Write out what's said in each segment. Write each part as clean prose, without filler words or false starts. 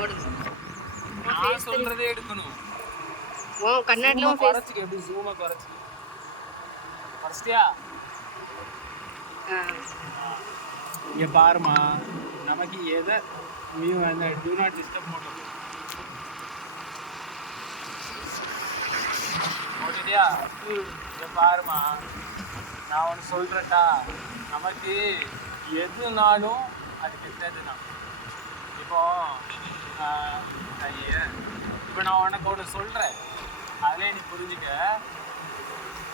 ஓடுது. நான் சொல்றதே எடுக்கணும். கண்ணாடில குறைச்சிக்க, எப்படி ஜூமை குறைச்சி ஃபர்ஸ்டியா இங்க பாருமா, நமக்கு எதை நீ அந்த டூ நாட் டிஸ்டர்ப் மோட் ஓகேடியா? இங்க பாருமா, நான் ஒன்று சொல்றேன்டா, நமக்கு எதுனாலும் அது கெட்டதுதான். இப்போ இப்போ நான் உனக்கு ஒன்று சொல்கிறேன், அதிலே நீ புரிஞ்சுக்க.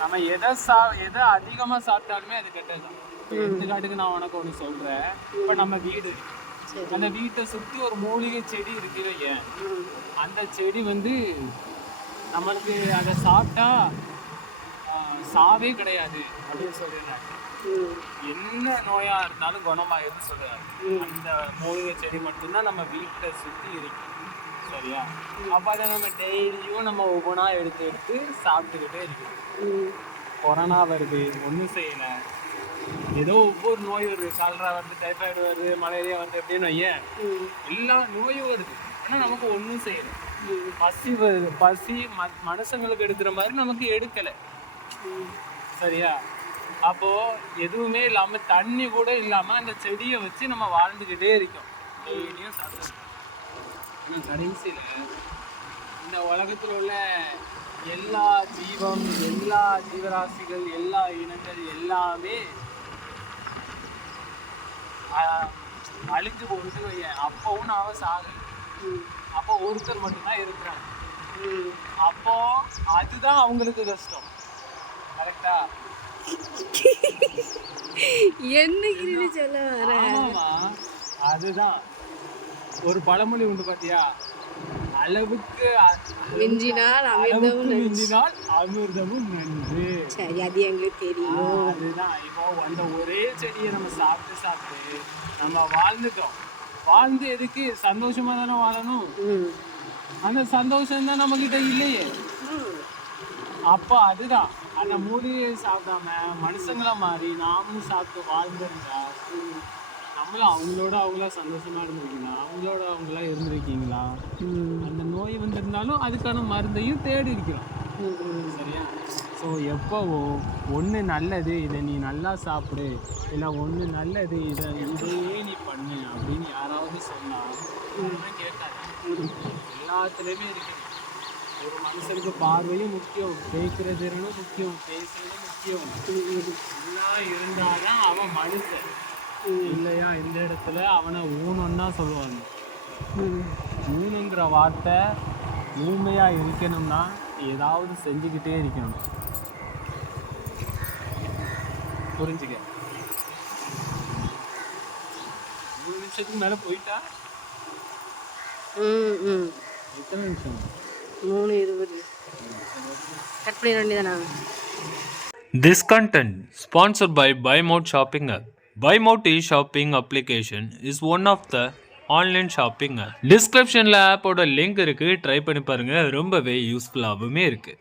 நம்ம எதை அதிகமாக சாப்பிட்டாலுமே அது கெட்டதுதான். எடுத்துக்காட்டுக்கு நான் உனக்கு ஒன்று சொல்கிறேன். இப்போ நம்ம வீடு, அந்த வீட்டை சுற்றி ஒரு மூலிகை செடி இருக்குது. ஏன் அந்த செடி நம்மளுக்கு அதை சாப்பிட்டா சாவே கிடையாது அப்படின்னு சொல்கிறேன். என்ன நோயா இருந்தாலும் குணமாயிருன்னு சொல்றாரு. அந்த மூலிகை செடி மட்டும்தான் நம்ம வீட்டை சுற்றி இருக்கு. சரியா? அப்போ அதை நம்ம டெய்லியும் நம்ம ஒவ்வொன்றா எடுத்து சாப்பிட்டுக்கிட்டே இருக்கோம். கொரோனா வருது, ஒன்றும் செய்யலை. ஏதோ ஒவ்வொரு நோய் வருது, கால்ரா வருது, டைஃபாய்டு வருது, மலேரியா வருது அப்படின்னு வையேன், எல்லா நோயும் வருது. ஆனால் நமக்கு ஒன்றும் செய்யலை. பசி வருது, பசி மனுஷங்களுக்கு எடுக்கிற மாதிரி நமக்கு எடுக்கலை. சரியா? அப்போ எதுவுமே இல்லாம, தண்ணி கூட இல்லாம அந்த செடியை வச்சு நம்ம வாழ்ந்துக்கிட்டே இருக்கோம். டெய்லியும் சாப்பிட்டு கடைசியில இந்த உலகத்துல உள்ள எல்லா ஜீவம், எல்லா ஜீவராசிகள், எல்லா இனங்கள் எல்லாமே அழிஞ்சு போகுது. அப்பவும் நான் சாகல. அப்போ ஒருத்தர் மட்டும்தான் இருக்கிறாங்க. அப்போ அதுதான் அவங்களுக்கு கஷ்டம். கரெக்டா? என்ன சொல்ல வர? அதுதான் ஒரு பழமொழி உண்டு பாத்தியா, அளவுக்கு மிஞ்சினால் அமிர்தமும் நன்று. சரி, அது எங்களுக்கு தெரியும். அதுதான். இப்போ அந்த ஒரே செடியை நம்ம சாப்பிட்டு நம்ம வாழ்ந்துட்டோம். வாழ்ந்து எதுக்கு? சந்தோஷமா தானே வாழணும். அந்த சந்தோஷம் தான் நம்ம கிட்ட இல்லையே. அப்போ அதுதான், அந்த மூலிகையை சாப்பிடாம மனுஷங்களா மாறி நாமும் சாப்பிட்டு வாழ்ந்துருந்தா நம்மளும் அவங்களா சந்தோஷமா இருந்திருக்கீங்களா? அவங்களா இருந்திருக்கீங்களா? அந்த நோய் வந்திருந்தாலும் அதுக்கான மருந்தையும் தேடி இருக்கிறோம். சரியா? ஸோ எப்போவோ ஒன்று நல்லது, இதை நீ நல்லா சாப்பிடு, இல்லை ஒன்று நல்லது, இதையே நீ பண்ணு அப்படின்னு யாராவது சொன்னால் கேட்காது. எல்லாத்துலேயுமே இருக்குது. ஒரு மனுஷனுக்கு பார்வையும் முக்கியம், பேசுகிற திறனும் முக்கியம், பேசுறதும் முக்கியம். எல்லாம் இருந்தாதான் அவன் மனுஷன். இல்லையா? இந்த இடத்துல அவனை ஊனன்னு தான் சொல்லுவாங்க. ஊனுங்கிற வார்த்தை ஊமையாக இருக்கணும்னா ஏதாவது செஞ்சுக்கிட்டே இருக்கணும். புரிஞ்சுக்க. 3 நிமிஷத்துக்கு மேலே போயிட்டா? எத்தனை நிமிஷம்? 3:20. கட் பண்ணிட வேண்டியதானா? This content sponsored by BuyMode Shopping App. BuyMode e-shopping application is one of the online shopping app. Descriptionல ஆப்போட லிங்க் இருக்கு, ட்ரை பண்ணி பாருங்க. ரொம்பவே யூஸ்ஃபுல்லாகவுமே இருக்கு.